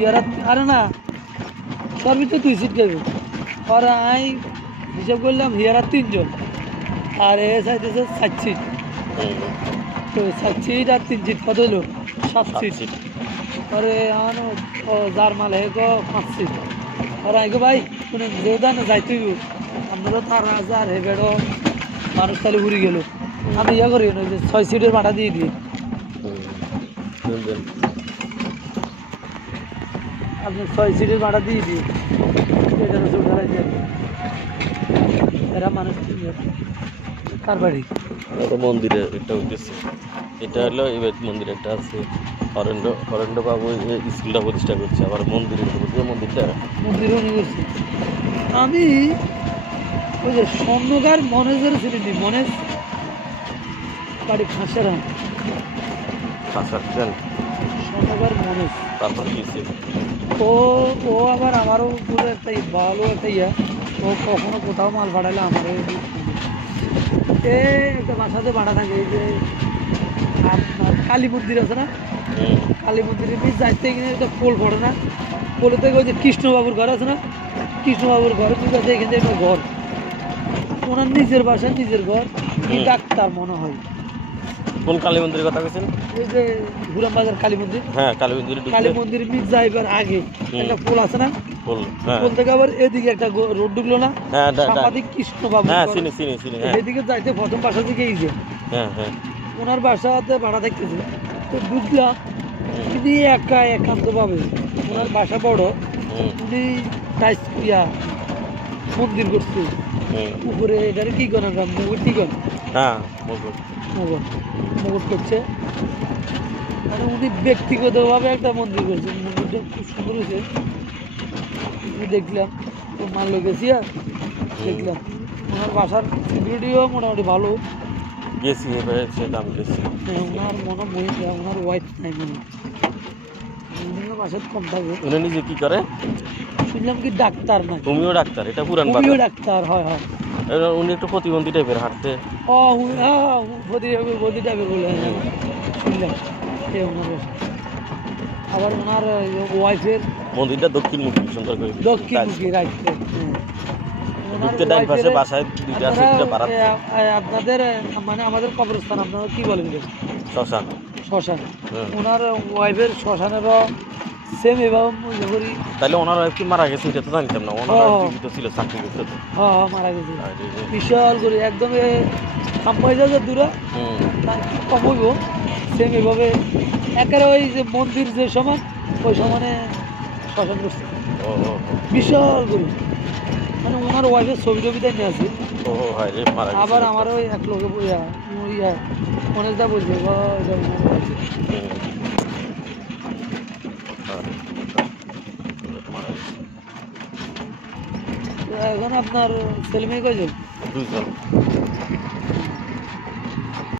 ইয়ারা আরে না তোর ভিতরে 2 সিট যাবে আর আমি হিসাব করলাম হিয়ারা 3 জন আর এ চাইতেছে 7 সিট তো 7 সিট আর 3 সিট কত হলো 7 সিট আরে আমার যার মাল হে গো 5 সিট আর আগে ভাই মানে যেদান যাইতে আমরা তো তার আছে আর হে বেড়ো মানুষ তাহলে ঘুরে গেল আমি ইয়া করি না যে 6 সিটের ভাড়া দিয়ে দিই আপনি 6 সিটের ভাড়া দিয়ে দিই এরা মানুষ কার বাড়ি মন্দিরে একটা উঠেছে এটা হলো এবার মন্দিরে একটা আছে হরেন্দ্র বাবু স্কুলটা প্রতিষ্ঠা করছে আবার মন্দিরের মন্দিরটা মন্দিরও নিয়ে করছে আমি ওই যে স্বর্ণকার মনেজের ছিলেন মনেজ বাড়ি ফাঁসেরা স্বর্ণকার মনেজ তারপর গিয়েছে ও ও আবার আমারও পুরো একটা ভালো একটা ইয়া ও কখনো কোথাও মাল ভাড়ালে আমারও একটা বাসাতে ভাড়া থাকে এই যে আপনার কালী মন্দির আছে না কালী মন্দিরের নিচ যাইতে কিনে একটা পোল পড়ে না পোলে থেকে ওই যে কৃষ্ণবাবুর ঘর আছে না কৃষ্ণবাবুর ঘরের নিচ আছে এখানে একটা ঘর ওনার নিজের বাসা নিজের ঘর কি ডাক্তার মনে হয় কোন কালী মন্দিরের কথা বলছেন ওই যে গুরাম বাজার কালী মন্দির হ্যাঁ কালী মন্দিরের নিচ যাইবার আগে একটা পোল আছে না পোল থেকে আবার এদিকে একটা রোড ঢুকলো না হ্যাঁ সাংবাদিক কৃষ্ণবাবু হ্যাঁ চিনি এদিকে যাইতে প্রথম বাসা থেকে এই যে হ্যাঁ ওনার বাসাতে ভাড়া থাকতেছে তো ঢুকলাম কিন্তু একান্ত পাবে ওনার বাসা বড় উনি টাইস ইয়া মন্দির করছে উপরে এটারে কি করেন মুগুর কি করেন হ্যাঁ মুগুর করছে মানে উনি ব্যক্তিগতভাবে একটা মন্দির করছে মন্দিরটা খুব সুন্দর হয়েছে আমি দেখলাম তো মানলো গেছি আর দেখলাম ওনার বাসার সিকিউরিটিও মোটামুটি ভালো গেছি এবারে সেটা গেছি ওনার মনে মহিলা ওনার ওয়াইফ নাই মনে উনিও বাসায় কম থাকে উনি নিজে কি করে শুনলাম কি ডাক্তার না তুমিও ডাক্তার এটা পুরান তুমিও ডাক্তার হয় হয় উনি একটু প্রতিবন্ধী টাইপের হাঁটতে প্রতি টাইপের বলে শুনলাম আবার ওনার ওয়াইফের মন্দিরটা দক্ষিণমুখী সুন্দর করে দক্ষিণমুখী রাইট আপনাদের মানে আমাদের কবরস্থান আপনারা কি বলেন শ্মশান ওনার ওয়াইফের শ্মশানেরও সেম এভাবে করি তাহলে ওনার ওয়াইফ কি মারা গেছে এটা তো জানতাম না ওনার জীবিত ছিল চাকরি করতে তো হ্যাঁ মারা গেছে বিশাল করে একদম সাম্পাই যাবে দূরে কম হইব সেম এভাবে একেবারে ওই যে মন্দির যে সমান ওই সমানে শ্মশান করছে বিশাল করে মানে ওনার ওয়াইফের ছবি টবি তাই নিয়ে আসি আবার আমার ওই এক লোকে অনেকটা বলছে এখন আপনার ছেলে মেয়ে কয়জন 2 জন